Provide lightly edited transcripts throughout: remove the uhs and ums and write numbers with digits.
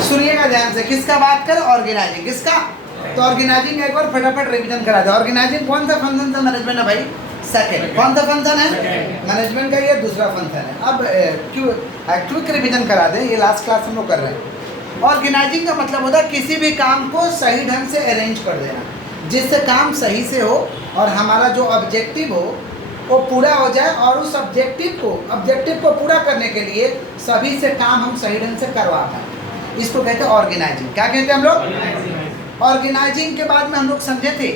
सुनिएगा ध्यान से, किसका बात कर? ऑर्गेनाइजिंग। किसका? तो ऑर्गेनाइजिंग एक बार फटाफट रिवीजन करा दे। ऑर्गेनाइजिंग कौन सा फंक्शन था मैनेजमेंट है भाई? सेकंड। कौन सा फंक्शन है? मैनेजमेंट का ये दूसरा फंक्शन है। अब क्विक रिवीजन करा दे, ये लास्ट क्लास हम लोग कर रहे हैं। ऑर्गेनाइजिंग का मतलब होता है किसी भी काम को सही ढंग से अरेंज कर देना, जिससे काम सही से हो और हमारा जो ऑब्जेक्टिव हो वो पूरा हो जाए, और उस ऑब्जेक्टिव को पूरा करने के लिए सभी से काम हम सही ढंग से करवा पाए। इसको कहते हैं ऑर्गेनाइजिंग। क्या कहते हैं हम लोग? ऑर्गेनाइजिंग के बाद में हम लोग समझे थे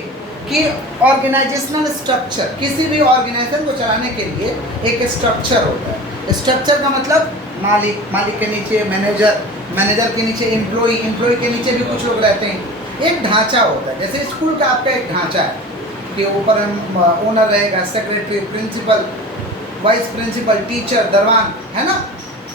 कि ऑर्गेनाइजेशनल स्ट्रक्चर, किसी भी ऑर्गेनाइजेशन को चलाने के लिए एक स्ट्रक्चर होता है। स्ट्रक्चर का मतलब मालिक, मालिक के नीचे मैनेजर, मैनेजर के नीचे एम्प्लॉय, एम्प्लॉय के नीचे भी कुछ लोग रहते हैं। एक ढांचा होता है, जैसे स्कूल का आपका एक ढांचा है कि ऊपर ओनर रहेगा, secretary, principal, vice principal, teacher, दरवान, है ना?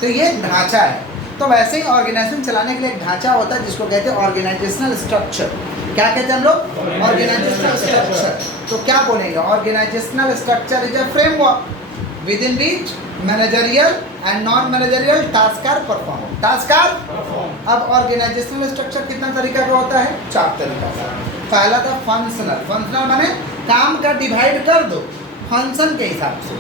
तो ये एक ढांचा है। तो वैसे ही ऑर्गेनाइजेशन चलाने के लिए एक ढांचा होता है जिसको कहते हैं ऑर्गेनाइजेशनल स्ट्रक्चर। क्या कहते हैं हम लोग? Organisational structure. तो क्या बोलेंगे? Organisational structure is a framework within which managerial and non managerial task are perform. Task are. अब ऑर्गेनाइजेशनल स्ट्रक्चर कितना तरीका का होता है? 4 तरीका का। पहला था फंक्शनल। फंक्शनल माने काम का डिवाइड कर दो फंक्शन के हिसाब से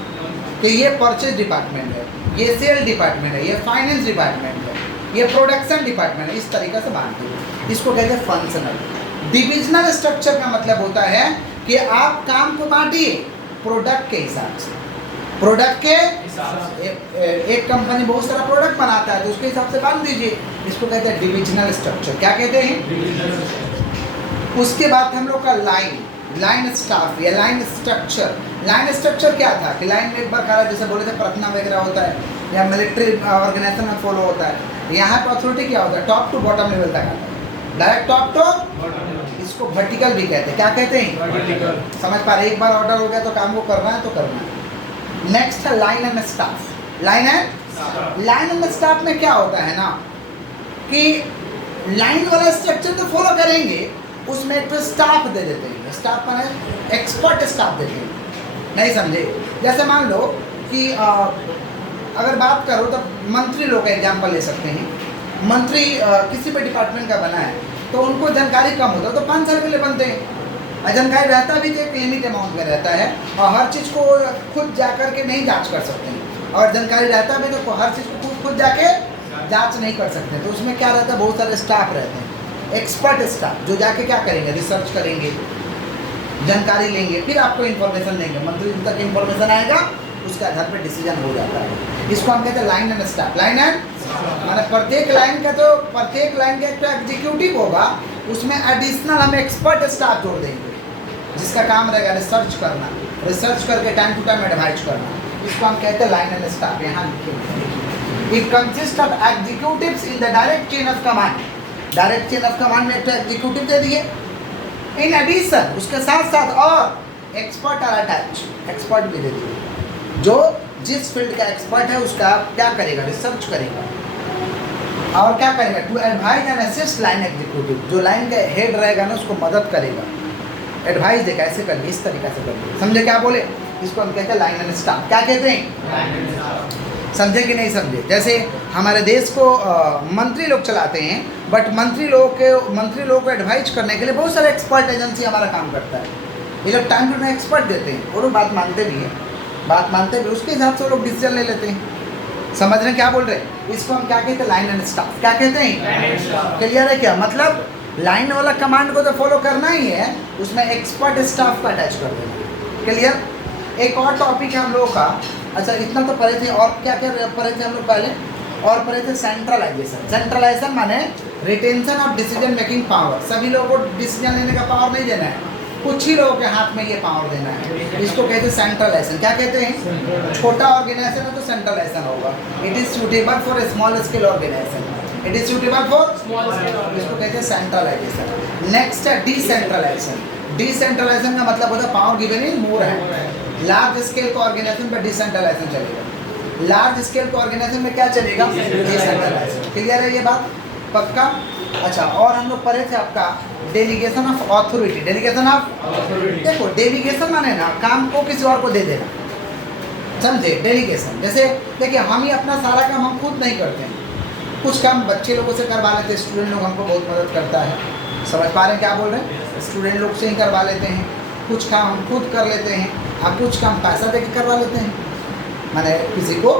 कि ये परचेज डिपार्टमेंट है, ये सेल डिपार्टमेंट है, ये फाइनेंस डिपार्टमेंट है, ये प्रोडक्शन डिपार्टमेंट है। इस तरीके से बांट दो, इसको कहते हैं फंक्शनल। डिविजनल स्ट्रक्चर का मतलब होता है कि आप काम को बांटिए प्रोडक्ट के हिसाब से। प्रोडक्ट के एक कंपनी बहुत सारा प्रोडक्ट बनाता है तो उसके हिसाब से बांट दीजिए, इसको कहते हैं डिविजनल स्ट्रक्चर। क्या कहते हैं? उसके बाद हम लोग का लाइन स्टाफ या लाइन स्ट्रक्चर। लाइन स्ट्रक्चर क्या था कि लाइन में एक बार कहा, जैसे बोले थे प्रार्थना वगैरह होता है या मिलिट्री ऑर्गेनाइजेशन में फॉलो होता है। यहाँ पर अथॉरिटी क्या होता है? टॉप टू बॉटम लेवल तक आता है, डायरेक्ट टॉप टू। इसको वर्टिकल भी कहते हैं। क्या कहते हैं? वर्टिकल। समझ पा रहे? एक बार ऑर्डर हो गया तो काम को करना है तो करना है। नेक्स्ट है line and staff. Line and staff में क्या होता है ना कि लाइन वाला स्ट्रक्चर तो फॉलो करेंगे, उसमें एक तो स्टाफ दे देते हैं। स्टाफ माने एक्सपर्ट स्टाफ देते हैं। नहीं समझे? जैसे मान लो कि अगर बात करो तो मंत्री लोग का एग्जाम्पल ले सकते हैं। मंत्री किसी भी डिपार्टमेंट का बना है तो उनको जानकारी कम होता है तो 5 साल के लिए बनते हैं। और जानकारी रहता भी तो एक लिमिट अमाउंट में रहता है और हर चीज़ को खुद जा कर के नहीं जाँच कर सकते हैं। और जानकारी रहता भी तो हर चीज़ को खुद जाके जाँच नहीं कर सकते। तो उसमें क्या रहता है? बहुत सारे स्टाफ रहते हैं, एक्सपर्ट स्टाफ, जो जाके क्या करेंगे? रिसर्च करेंगे, जानकारी लेंगे, फिर आपको इन्फॉर्मेशन देंगे। मंत्री तक इन्फॉर्मेशन आएगा, उसके आधार पर डिसीजन हो जाता है। इसको हम कहते हैं line and staff. Line and माने प्रत्येक लाइन का एक तो एग्जीक्यूटिव होगा, उसमें एडिशनल हम एक्सपर्ट स्टाफ जोड़ देंगे जिसका काम रहेगा रिसर्च करना, रिसर्च करके टाइम टू टाइम एडवाइज करना। इसको हम कहते हैं लाइन एंड स्टाफ। यहाँ लिखिए, it consist of executives in the direct chain of command. Direct chain of command में एक तो एग्जीक्यूटिव दे दिए, इन एडिशन उसके साथ साथ और एक्सपर्ट आर अटैच, एक्सपर्ट भी दे दिए। जो जिस फील्ड का एक्सपर्ट है उसका क्या करेगा? रिसर्च करेगा और क्या करेगा? To advise and assist line executive. जो लाइन का हेड रहेगा ना उसको मदद करेगा, एडवाइस देगा, ऐसे करिए, इस तरीके से करिए। समझे क्या बोले? इसको हम कहते हैं लाइन एंड स्टाफ। क्या कहते हैं? समझे कि नहीं समझे? जैसे हमारे देश को मंत्री लोग चलाते हैं, बट मंत्री लोगों को एडवाइज करने के लिए बहुत सारे एक्सपर्ट एजेंसी हमारा काम करता है। ये लोग टाइम टू टाइम एक्सपर्ट देते हैं, वो लोग बात मानते भी हैं, उसके हिसाब से वो लोग डिसीजन ले लेते हैं। समझ रहे हैं क्या बोल रहे हैं? इसको हम क्या कहते हैं? Line and staff. क्या कहते हैं? क्लियर है क्या? मतलब लाइन वाला कमांड को तो फॉलो करना ही है, उसमें एक्सपर्ट स्टाफ को अटैच कर देना। क्लियर? एक और टॉपिक है हम लोगों का। अच्छा, इतना तो पढ़े थे, और क्या क्या पढ़े थे हम लोग पहले? और पढ़े थे सेंट्रलाइजेशन। सेंट्रलाइजेशन माने retention of decision making power. सभी लोगों को डिसीजन लेने का पावर नहीं देना है, कुछ ही लोगों के हाथ में ये पावर देना है। इसको कहते हैं सेंट्रलाइजेशन। क्या कहते हैं? छोटा ऑर्गेनाइजेशन है तो सेंट्रलाइजेशन होगा। It is suitable for a small scale organisation. It is suitable for small scale, इसको कहते हैं सेंट्रलाइजेशन। नेक्स्ट है डिसेंट्रलाइजेशन। डिसेंट्रलाइजेशन का मतलब होता है power given in more hand. Large scale का ऑर्गेनाइजेशन पर डिसेंट्रलाइजेशन चलेगा, लार्ज स्केल का ऑर्गेनाइजेशन में क्या चलेगा? डिसेंट्रलाइजेशन। क्लियर है ये बात? पक्का? अच्छा, और हम लोग पढ़े थे आपका delegation of authority. Delegation of authority, देखो डेलीगेशन माने ना काम को किसी और को दे देना। समझे? डेलीगेशन जैसे देखिए, हम ही अपना सारा काम हम खुद नहीं करते हैं, कुछ काम बच्चे लोगों से करवा लेते हैं, स्टूडेंट लोग हमको बहुत मदद करता है। समझ पा रहे हैं क्या बोल रहे हैं? स्टूडेंट लोग से ही करवा लेते हैं। कुछ काम हम खुद कर लेते हैं और कुछ काम पैसा दे के करवा लेते हैं, माने किसी को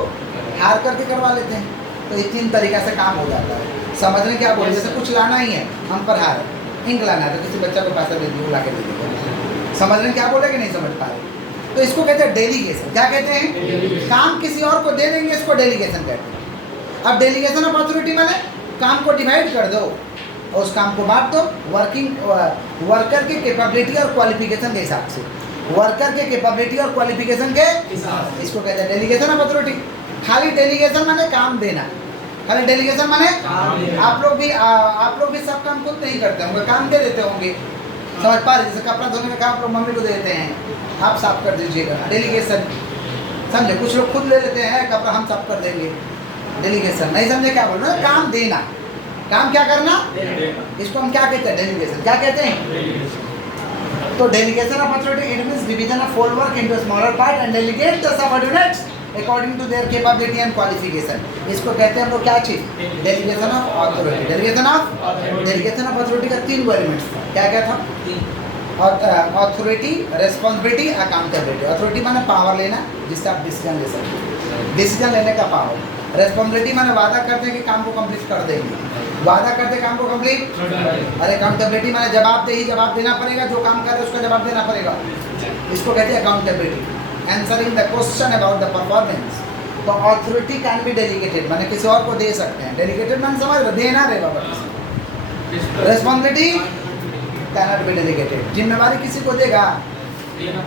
हार करके करवा लेते हैं। तो ये 3 तरीक़े से काम हो जाता है। समझ रहे हैं क्या बोल रहे हैं? जैसे कुछ लाना ही है, हम पढ़ा रहे, इंक लाना है तो किसी बच्चा को पैसा दे दिए, ला के दे दिए। समझ रहे हैं क्या बोले कि नहीं समझ पा रहे? तो इसको कहते हैं डेलीगेशन। क्या कहते हैं? काम किसी और को दे देंगे, इसको डेलीगेशन कहते हैं। अब डेलीगेशन ऑफ अथॉरिटी माने काम को डिवाइड कर दो और उस काम को बांट दो वर्कर के कैपेबिलिटी और क्वालिफिकेशन के हिसाब से। वर्कर के कैपेबिलिटी और क्वालिफिकेशन के इसको कहते हैं डेलीगेशन ऑफ अथॉरिटी। खाली डेलीगेशन माने काम देना, खाली डेलीगेशन माने आप लोग भी सब काम खुद नहीं करते होंगे, काम दे देते होंगे। समझ पा रहे? जैसे कपड़ा धोने का काम आप लोग मम्मी को दे देते हैं, आप साफ कर दीजिएगा, डेलीगेशन। समझे? कुछ लोग खुद ले लेते हैं, कपड़ा हम साफ कर देंगे, डेलीगेशन। नहीं समझे क्या बोल रहे हैं? काम देना, काम क्या करना, इसको हम क्या कहते हैं? डेलीगेशन। क्या कहते हैं? तो delegation of authority it means division of whole work into smaller part and delegate the subordinates according to their capability and qualification. इसको कहते हैं हम लोग क्या चीज़? Delegation of authority. Delegation of authority का 3 एलिमेंट्स था। क्या क्या था? Authority, responsibility, accountability. अथॉरिटी माने पावर लेना, जिससे आप डिसीजन ले सकते, डिसीजन लेने का पावर। रेस्पॉन्सिबिलिटी माने वादा करते हैं कि काम को कंप्लीट कर देंगे, वादा करते काम को कंप्लीट। और अकाउंटेबिलिटी माने जवाबदेही, जवाब देना पड़ेगा, जो काम कर रहे हैं उसका जवाब देना पड़ेगा। इसको कहते हैं accountability. Answering the question about the performance. तो अथॉरिटी कैन बी डेलीगेटेड, माने किसी और को दे सकते हैं। डेलीगेटेड माने समझ रहे, देना रे बाबा। Responsibility can not be delegated, जिम्मेवारी किसी को देगा।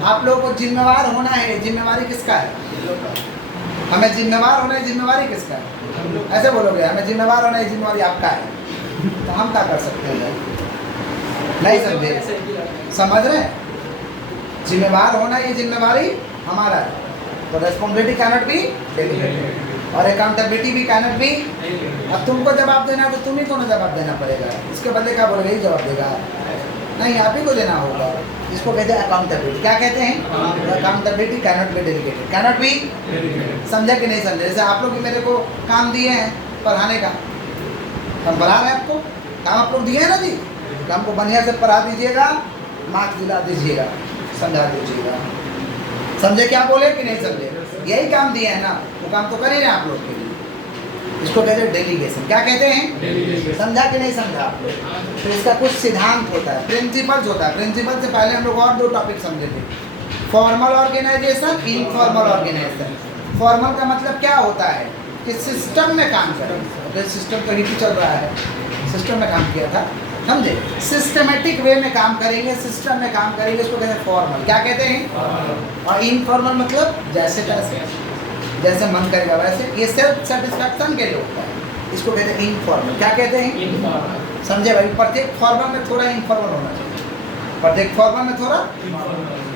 आप लोगों को जिम्मेवार होना है, जिम्मेवारी किसका है? हमें जिम्मेवार होना है, जिम्मेवारी किसका है? ऐसे बोलोगे, हमें जिम्मेवार होना है, जिम्मेवारी आपका है। तो हम क्या कर सकते हैं? नहीं समझे? समझ रहे हैं? जिम्मेवार होना, ये जिम्मेवारी हमारा है। तो responsibility can not be delegated और अकाउंटेबिलिटी भी कैन नॉट बी। अब तुमको जवाब देना है तो तुम ही को जवाब देना पड़ेगा, इसके बदले क्या बोलोगे? यही जवाब देगा? नहीं, आप ही को देना होगा। इसको कहते हैं अकाउंटेबिलिटी। क्या कहते हैं? Accountability can not be delegated, can not B. समझे कि नहीं समझे? जैसे आप लोग मेरे को काम दिए हैं पढ़ाने का, हम पढ़ा रहे हैं आपको, काम आप लोग दिए हैं ना जी, काम को बढ़िया से पढ़ा दीजिएगा, मार्क्स दिला दीजिएगा, समझा दीजिएगा। समझे क्या बोले कि नहीं समझे? यही काम दिए हैं ना, वो काम तो कर ही रहे हैं आप लोग के लिए। इसको कहते हैं डेलीगेशन। क्या कहते हैं? समझा कि नहीं समझा आप लोग? तो इसका कुछ सिद्धांत होता है, प्रिंसिपल्स होता है। प्रिंसिपल से पहले हम लोग और 2 टॉपिक समझे थे, formal organisation, informal organisation. Formal का मतलब क्या होता है कि सिस्टम में काम करें। तो सिस्टम तो ही चल रहा है, सिस्टम में काम किया था, समझे? सिस्टमेटिक वे में काम करेंगे, सिस्टम में काम करेंगे, इसको कहते हैं फॉर्मल। क्या कहते हैं? और इनफॉर्मल मतलब जैसे तैसे, जैसे मन करेगा वैसे। ये सेल्फ सेटिस्फैक्शन के लिए होता है, इसको कहते हैं इनफॉर्मल। क्या कहते हैं? समझे भाई? प्रत्येक फॉर्मल में थोड़ा इनफॉर्मल होना चाहिए, प्रत्येक फॉर्मल में थोड़ा।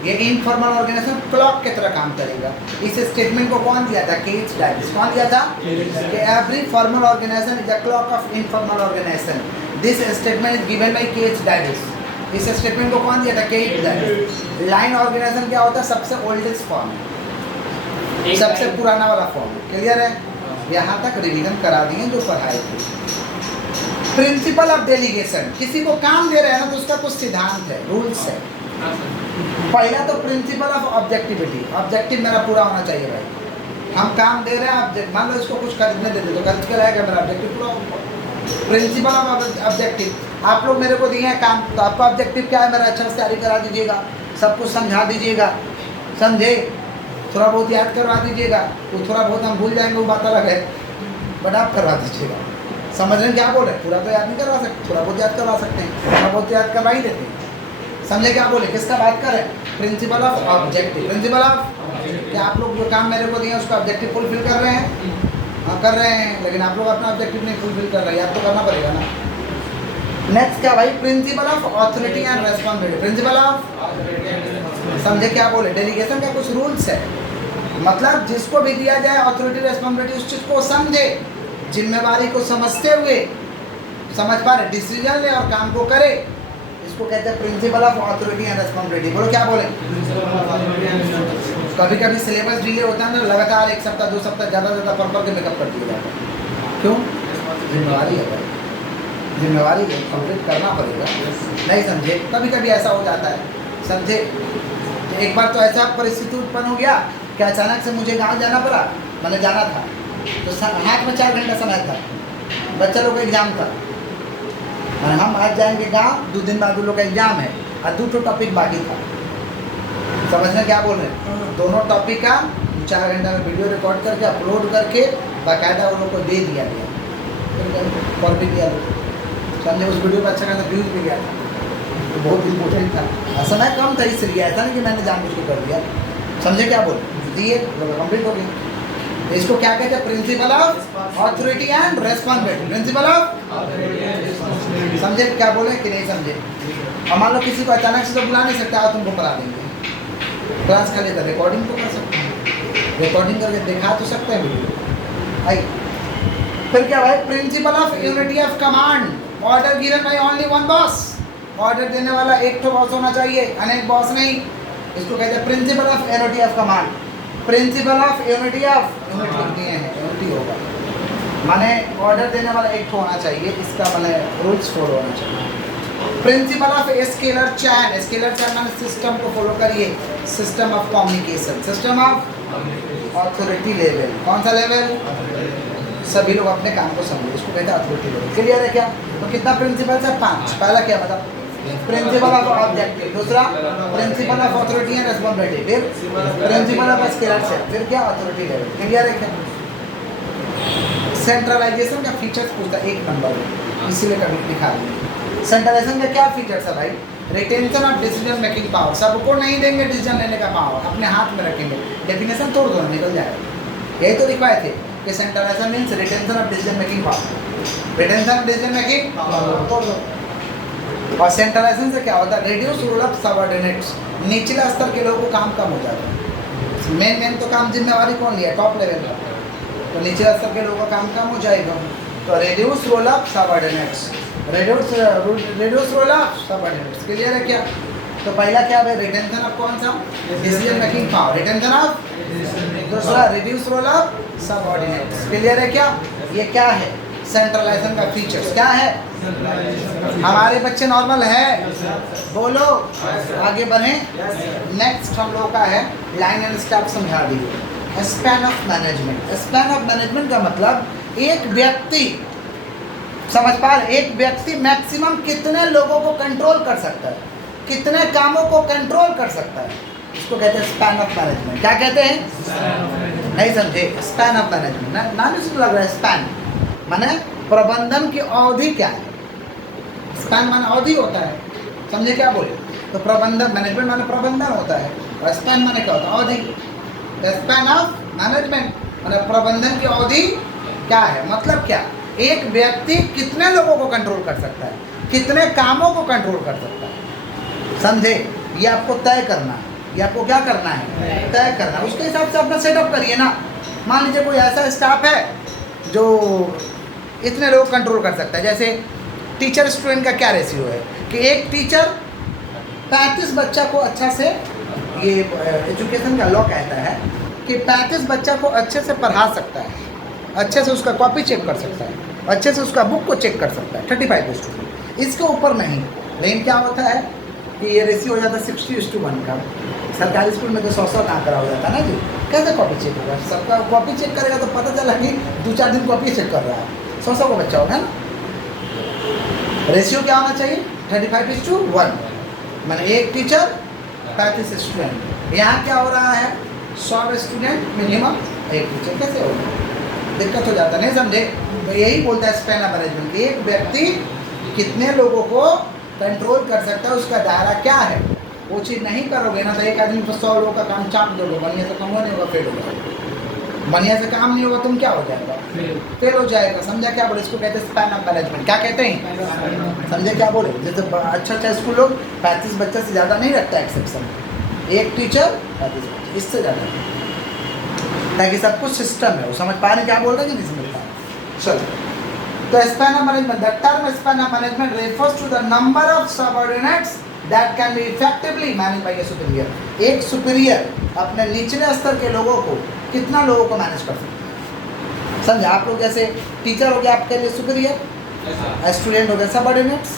ये इनफॉर्मल ऑर्गेनाइजेशन क्लॉक की तरह काम करेगा। इस स्टेटमेंट को कौन दिया था? Keith Davis. कौन दिया था? कि every formal organisation is a cloak of informal organisation. This statement is given by Keith Davis. इस स्टेटमेंट को कौन दिया था? केज डाइविस। लाइन ऑर्गेनाइजेशन क्या होता है? सबसे ओल्डेस्ट फॉर्म, सबसे पुराना वाला फॉर्म। क्लियर है? यहाँ तक रिवीजन करा दिए जो पढ़ाए थे। प्रिंसिपल ऑफ डेलीगेशन, किसी को काम दे रहे हैं ना तो उसका कुछ सिद्धांत है, रूल्स है। पहला तो प्रिंसिपल ऑफ ऑब्जेक्टिविटी। ऑब्जेक्टिव मेरा पूरा होना चाहिए भाई। हम काम दे रहे हैं, मान लो इसको कुछ खरीदने दे दे तो खरीद के लाएगा, मेरा ऑब्जेक्टिव पूरा होगा। प्रिंसिपल ऑफ ऑब्जेक्टिव, आप लोग मेरे को दिए हैं काम, तो आपका ऑब्जेक्टिव क्या है? मेरा अच्छा से तैयारी करा दीजिएगा, सब कुछ समझा दीजिएगा, समझे? थोड़ा बहुत याद करवा दीजिएगा, तो थोड़ा बहुत हम भूल जाएंगे, वो बात अलग है, बट आप करवा दीजिएगा। समझ रहे हैं क्या बोले? पूरा तो याद नहीं करवा सकते, थोड़ा बहुत याद करवा सकते हैं, थोड़ा बहुत याद करवा ही देते हैं। समझे क्या बोले? किसका बात कर रहे हैं? Principle of objective. Principle of क्या आप लोग जो काम मेरे को दिए उसका ऑब्जेक्टिव फुलफिल कर रहे हैं? हाँ कर रहे हैं, लेकिन आप लोग अपना ऑब्जेक्टिव नहीं फुलफिल कर रहे हैं, याद तो करना पड़ेगा ना। नेक्स्ट क्या भाई? Principle of authority and responsibility. Principle of, समझे क्या बोले? डेलीगेशन का कुछ रूल्स है, मतलब जिसको भी दिया जाए ऑथोरिटी रेस्पॉन्सिबिलिटी उस चीज़ को समझे, जिम्मेवारी को समझते हुए, समझ पा रहे, डिसीजन ले और काम को करे। इसको कहते हैं principle of authority and responsibility. बोलो क्या बोले? कभी कभी सिलेबस डिले होता है ना, लगातार 1 सप्ताह 2 सप्ताह ज़्यादा पढ़ के मेकअप कर दिया जाता है। क्यों? जिम्मेवारी है भाई, जिम्मेवारी है, कंप्लीट करना पड़ेगा। नहीं समझे? कभी कभी ऐसा हो जाता है, समझे? एक बार तो ऐसा परिस्थिति उत्पन्न हो गया कि अचानक से मुझे गांव जाना पड़ा, मैंने जाना था तो हाथ में 4 घंटा समय था, बच्चा लोग का एग्जाम था और हम आज जाएंगे गांव, 2 दिन बाद उन लोग का एग्जाम है और 2 टॉपिक बाकी था। समझना क्या बोल रहे हैं? दोनों टॉपिक का 4 घंटा में वीडियो रिकॉर्ड करके अपलोड करके बाकायदा उन लोग को दे दिया गया, फिर भी दिया लोग, समझे? उस वीडियो का अच्छा खासा व्यूज भी गया था, तो बहुत इम्पोर्टेंट था। समय कम था इसलिए, ऐसा नहीं कि मैंने जानबूझ के कर दिया, समझे क्या बोल दिए, कंप्लीट हो गया। इसको क्या कहते हैं? Principle of authority and responsibility. Principle of, समझे क्या बोले कि नहीं समझे? और मान लो किसी को अचानक से तो बुला नहीं सकते, आप तुमको पढ़ा देंगे, क्लास का लेकर रिकॉर्डिंग तो कर सकते हैं, रिकॉर्डिंग करके दिखा तो सकते हैं वीडियो। आई फिर क्या भाई? Principle of unity of command, order given by only one boss. Order देने वाला एक तो बॉस होना चाहिए, अनेक बॉस नहीं। इसको कहते हैं principle of unity of command. Principle of unity of, unity है, यूनिटी होगा माने ऑर्डर देने वाला एक होना चाहिए, इसका माने रूल्स फॉलो होना चाहिए। Principle of scalar chain, scalar chain माने सिस्टम को फॉलो करिए, system of communication, system of authority level. कौन सा लेवल? सभी लोग अपने काम को समझे, इसको कहते हैं अथॉरिटी लेवल। क्लियर है क्या? तो कितना प्रिंसिपल है? 5। पहला क्या मतलब? प्रिंसिपल ऑफ ऑब्जेक्टिव, दूसरा principle of authority and responsibility, फिर प्रिंसिपल ऑफ स्केलर सेट, फिर क्या? Authority level. क्लियर है क्या? सेंट्रलाइजेशन का फीचर्स पूछता है 1 नंबर में, इसीलिए कभी दिखा देंगे। सेंट्रलाइजेशन का क्या फीचर्स है भाई? Retention of decision making power, सबको नहीं देंगे डिसीजन लेने का पावर, अपने हाथ में रखेंगे। डेफिनेशन तोड़ दो, निकल जाएगा। यही तो लिखवाए थे कि centralisation means retention of decision making power, retention of decision making power तोड़ दो। और सेंट्रलाइजेशन से क्या होता है? रिड्यूस रूल ऑफ सबऑर्डिनेट्स, निचले स्तर के लोगों को काम कम हो जाता है। मेन तो काम जिम्मेवारी कौन लिया? टॉप लेवल का, तो निचले स्तर के लोगों का काम कम हो जाएगा। तो reduce role of subordinates, reduce role of subordinates. Clear है क्या? तो पहला क्या है? रिटेंशन ऑफ कौन सा? Decision making power, retention of. दूसरा reduce role of subordinates. Clear है क्या? ये क्या है? सेंट्रलाइजेशन का फीचर्स क्या है? हमारे बच्चे नॉर्मल है? बोलो, आगे बढ़े। नेक्स्ट हम लोग का है लाइन एंड स्टेप, समझा दीजिए। Span of management. Span of management का मतलब एक व्यक्ति, समझ पा रहे? एक व्यक्ति मैक्सिमम कितने लोगों को कंट्रोल कर सकता है, कितने कामों को कंट्रोल कर सकता है, इसको कहते हैं स्पैन ऑफ मैनेजमेंट। क्या कहते हैं? नहीं समझे? स्पैन ऑफ मैनेजमेंट नाम इसको लग रहा है। स्पैन माने प्रबंधन की अवधि क्या है? स्पैन माने अवधि होता है, समझे क्या बोले? तो प्रबंधन, मैनेजमेंट माने प्रबंधन होता है, और स्पैन माने क्या होता है? अवधि। स्पैन ऑफ मैनेजमेंट माने प्रबंधन की अवधि क्या है, मतलब क्या? एक व्यक्ति कितने लोगों को कंट्रोल कर सकता है, कितने कामों को कंट्रोल कर सकता है, समझे? ये आपको तय करना है, ये आपको क्या करना है? तय करना है। उसके हिसाब से अपना सेटअप करिए ना। मान लीजिए कोई ऐसा स्टाफ है जो इतने लोग कंट्रोल कर सकता है, जैसे टीचर स्टूडेंट का क्या रेशियो है कि एक टीचर 35 बच्चा को अच्छा से, ये एजुकेशन का लॉ कहता है कि 35 बच्चा को अच्छे से पढ़ा सकता है, अच्छे से उसका कॉपी चेक कर सकता है, अच्छे से उसका बुक को चेक कर सकता है, 35 इसके ऊपर नहीं। लेकिन क्या होता है कि ये रेशियो हो जाता है 60:1 का। सरकारी स्कूल में तो 100 का आंकड़ा हो जाता है ना जी, कैसे कॉपी चेक होगा? सबका कॉपी चेक करेगा तो पता चला कि 2-4 दिन कॉपी चेक कर रहा है, 100 का बच्चा होगा ना। रेशियो क्या होना चाहिए? 35:1, मैंने एक टीचर 35 स्टूडेंट। यहाँ क्या हो रहा है? 100 स्टूडेंट मिनिमम एक टीचर, कैसे होगा? दिक्कत हो जाता है, नहीं समझे? तो यही बोलता है स्पैन ऑफ मैनेजमेंट, एक व्यक्ति कितने लोगों को कंट्रोल कर सकता है, उसका दायरा क्या है। वो चीज़ नहीं करोगे ना तो एक आदमी पर 100 लोगों का काम चाप दोगे, बढ़िया से काम नहीं होगा, फेल हो जाएगा। बढ़िया से काम नहीं होगा तुम क्या हो जाएगा? फेल हो जाएगा। समझा क्या बोले? इसको कहते हैं स्पैन ऑफ मैनेजमेंट। क्या कहते हैं? समझे क्या बोले? जैसे अच्छा स्कूल लोग 35 बच्चे से ज़्यादा नहीं रखता एक्सेप्शन, एक टीचर 35 बच्चे, इससे ज़्यादा, ताकि सब कुछ सिस्टम है। वो समझ पा रहे क्या बोल रहे हैं कि नहीं समझ पा रहे? चलो, तो span of management, the term span of management refers to the number of subordinates that can be effectively manage by a superior. एक सुपीरियर अपने निचले स्तर के लोगों को, कितना लोगों को मैनेज कर सकता है? समझे? आप लोग जैसे टीचर हो गया आपके लिए सुपीरियर, स्टूडेंट हो गया सबऑर्डिनेट्स,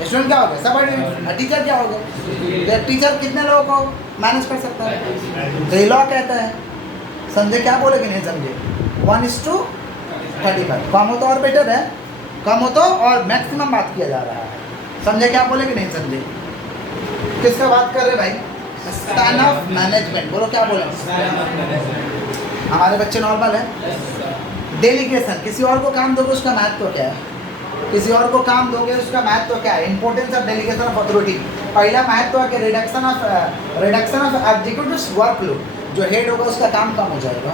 स्टूडेंट क्या हो गया सबऑर्डिनेट, और टीचर क्या हो गया? टीचर कितने लोगों को मैनेज कर सकता है? तो ये लॉ कहता है। समझे क्या बोले कि नहीं समझे? 1:35, कम हो तो और बेटर है, कम हो तो और मैक्सिमम बात किया जा रहा है। समझे क्या बोले कि नहीं समझे? किसका बात कर रहे भाई? Span of management. बोलो क्या बोले? हमारे बच्चे नॉर्मल है। डेलीगेशन, किसी और को काम दोगे उसका महत्व क्या है? किसी और को काम दोगे उसका महत्व क्या है? Importance of delegation of authority. पहला महत्व है कि रिडक्शन ऑफ एग्जीक्यूटिव वर्कलोड। जो हेड होगा उसका काम कम हो जाएगा,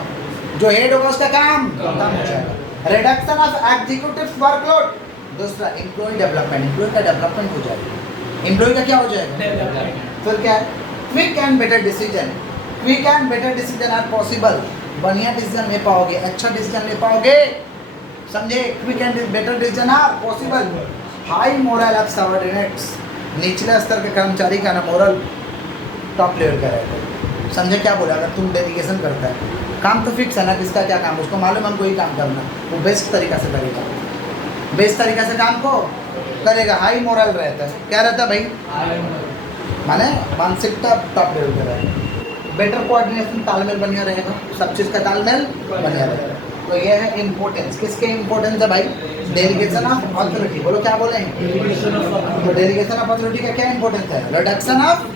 जो हेड होगा उसका काम कम हो जाएगा। Reduction of executive workload. दूसरा एम्प्लॉय डेवलपमेंट, एम्प्लॉय का डेवलपमेंट हो जाएगा। एम्प्लॉय का क्या हो जाएगा? फिर क्या है? Quick and better decision. Quick and better decision are possible. बढ़िया डिसीजन ले पाओगे, अच्छा डिसीजन ले पाओगे। समझे? Quick and better decision are possible. High morale of subordinates. निचले स्तर के कर्मचारी का ना मोरल टॉप लेवल का रहता है। समझे क्या बोला? अगर तुम डेलीगेशन करता है, काम तो फिक्स है ना, किसका क्या काम, उसको मालूम है हमको ही काम करना, वो बेस्ट तरीका से करेगा, बेस्ट तरीका से काम को करेगा। हाई मोरल रहता है। क्या रहता है भाई? माने मानसिकता टॉप लेवल पर रहेगा। बेटर कोऑर्डिनेशन, तालमेल बढ़िया रहेगा, सब चीज़ का तालमेल बढ़िया रहेगा। तो ये है इम्पोर्टेंस। किसके इम्पोर्टेंस है भाई? Delegation of authority. बोलो क्या बोले हैं? तो डेलीगेशन ऑफ अथॉरिटी का क्या इम्पोर्टेंस है? Reduction of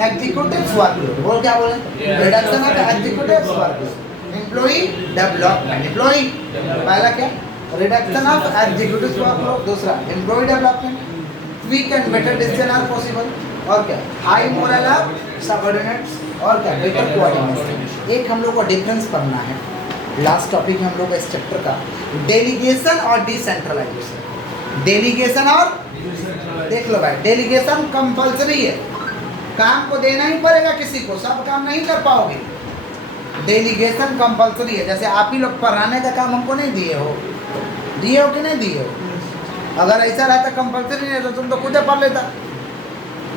executive workload. बोलो क्या बोले? Reduction of executive workload. Employee development. Employee पहला क्या? Reduction of executive workload. दूसरा employee development. Quick and better decision are possible. और क्या? High morale of subordinates. और क्या? Better coordination. एक हम लोग को डिफरेंस पढ़ना है, लास्ट टॉपिक हम लोग इस चैप्टर का, डेलीगेशन और डिसेंट्रलाइजेशन। डेलीगेशन और देख लो भाई, डेलीगेशन कंपलसरी है, काम को देना ही पड़ेगा किसी को, सब काम नहीं कर पाओगे। डेलीगेशन कंपलसरी है। जैसे आप ही लोग पढ़ाने का काम हमको नहीं दिए हो, दिए हो कि नहीं दिए हो? अगर ऐसा रहता कंपलसरी नहीं तो तुम तो खुद पढ़ लेता।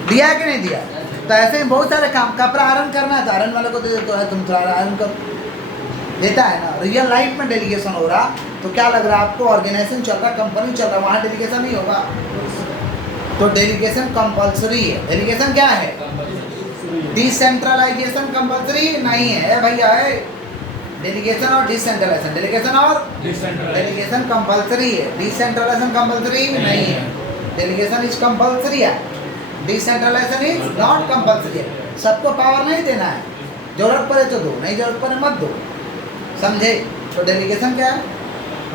दिया है कि नहीं दिया? तो ऐसे ही बहुत सारे काम, कपड़ा आयरन करना है तो आयरन वाले को दे देते हो, तुम थोड़ा आयरन करो, देता है ना। रियल लाइफ में डेलीगेशन हो रहा तो क्या लग रहा है आपको? ऑर्गेनाइजेशन चल रहा, कंपनी चल रहा, वहाँ डेलीगेशन नहीं होगा। तो डेलीगेशन कंपलसरी है। डेलीगेशन क्या है? डिसेंट्रलाइजेशन कंपलसरी नहीं है भैया, है डेलीगेशन और डिसेंट्रलाइजेशन। डेलीगेशन और डेलीगेशन कंपलसरी है, डिसेंट्रलाइजेशन कंपलसरी नहीं है। डेलीगेशन इज कंपलसरी है, डिसेंट्रलाइजेशन इज नॉट कंपलसरी। सबको पावर नहीं देना है, जरूरत पड़े तो दो, नहीं जरूरत पड़े मत दो। समझे? तो डेलीगेशन क्या है?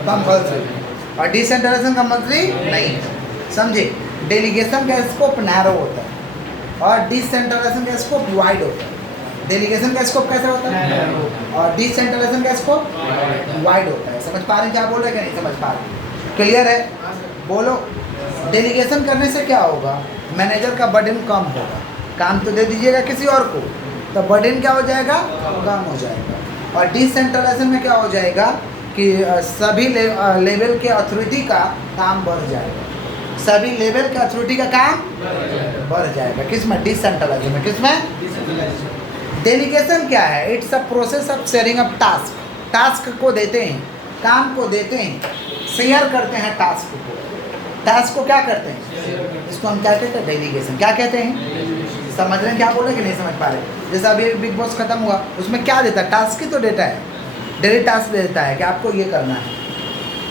कंपलसरी, और डिसेंट्रलाइजेशन कंपलसरी नहीं है। समझे? डेलीगेशन का स्कोप नैरो होता है और डिसेंट्रलाइजेशन का स्कोप वाइड होता है। डेलीगेशन का स्कोप कैसा होता है? और डिसेंट्रलाइजेशन का स्कोप वाइड होता है। समझ पा रहे हैं क्या बोल रहे हैं कि नहीं समझ पा रहे? क्लियर है? बोलो। डेलीगेशन करने से क्या होगा? मैनेजर का बर्डन कम होगा। काम तो दे दीजिएगा किसी और को तो बर्डन क्या हो जाएगा? कम हो जाएगा। और डिसेंट्रलाइजेशन में क्या हो जाएगा कि सभी लेवल के अथॉरिटी का काम बढ़ जाएगा, सभी लेवल के अथॉरिटी का काम बढ़ जाएगा। किस में? डिसेंट्रलाइजेशन में। किस में? डेलीगेशन क्या है? It's a process of sharing of task. Task को देते हैं, काम को देते हैं, शेयर करते हैं टास्क को। टास्क को क्या करते हैं? इसको हम क्या कहते हैं? डेलीगेशन। क्या कहते हैं? समझ रहे हैं क्या बोल रहे हैं कि नहीं समझ पा रहे? जैसे अभी बिग बॉस खत्म हुआ, उसमें क्या देता है? टास्क ही तो देता है, डेली टास्क देता है कि आपको ये करना है,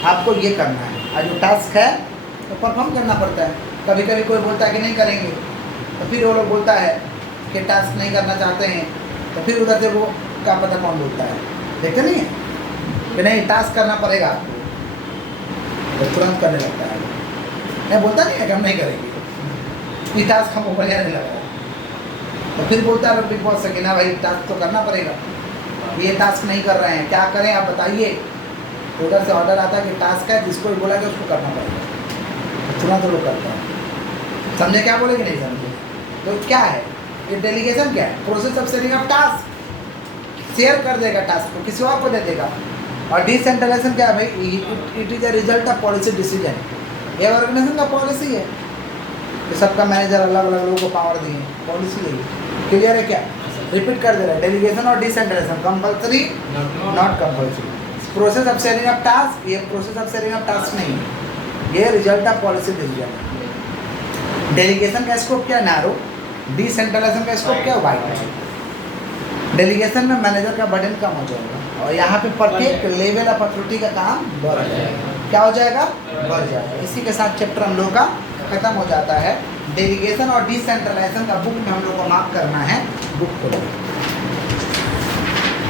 आपको ये करना है, और जो टास्क है तो परफॉर्म करना पड़ता है। कभी कभी कोई बोलता है कि नहीं करेंगे, तो फिर वो लोग बोलता है कि टास्क नहीं करना चाहते हैं, तो फिर उधर से वो क्या पता कौन बोलता है, देखते नहीं है कि नहीं टास्क करना पड़ेगा आपको, तो तुरंत करने लगता है। मैं बोलता नहीं है कि हम नहीं करेंगे, ये टास्क हमको बढ़िया नहीं लग रहा, तो फिर बोलता है बिग बॉस से कि ना भाई टास्क तो करना पड़ेगा, ये टास्क नहीं कर रहे हैं, क्या करें आप बताइए। तो उधर से ऑर्डर आता है कि टास्क है, जिसको भी बोला कि उसको करना पड़ेगा, तुरंत तो लोग करता है। समझे क्या बोले कि नहीं समझे? तो क्या है ये डेलीगेशन? क्या है? Process of sharing of task. Share कर देगा टास्क को, किसी और को दे देगा। और डिसेंट्रलाइजेशन क्या है भाई? It is a result of policy decision. ये ऑर्गेनाइजेशन का पॉलिसी है कि सबका मैनेजर अलग अलग लोगों को पावर दिए, पॉलिसी है। क्लियर है क्या? रिपीट कर दे रहा है, डेलीगेशन और decentralisation compulsory not compulsory. Process of sharing of task, ये process of sharing of task नहीं, ये result of policy decision. Delegation का स्कोप क्या है? नैरो। डिसेंट्रलाइजेशन का स्कोप क्या है? वाइड। डेलीगेशन में मैनेजर का बर्डन कम हो जाएगा और यहाँ पे प्रत्येक लेवल ऑफ अथॉरिटी का काम बढ़ जाएगा। क्या हो जाएगा? बढ़ जाएगा। इसी के साथ चैप्टर हम लोग का खत्म हो जाता है। डेलीगेशन और डिसेंट्रलाइजेशन का बुक में हम लोग को मार्क करना है, बुक खोलो।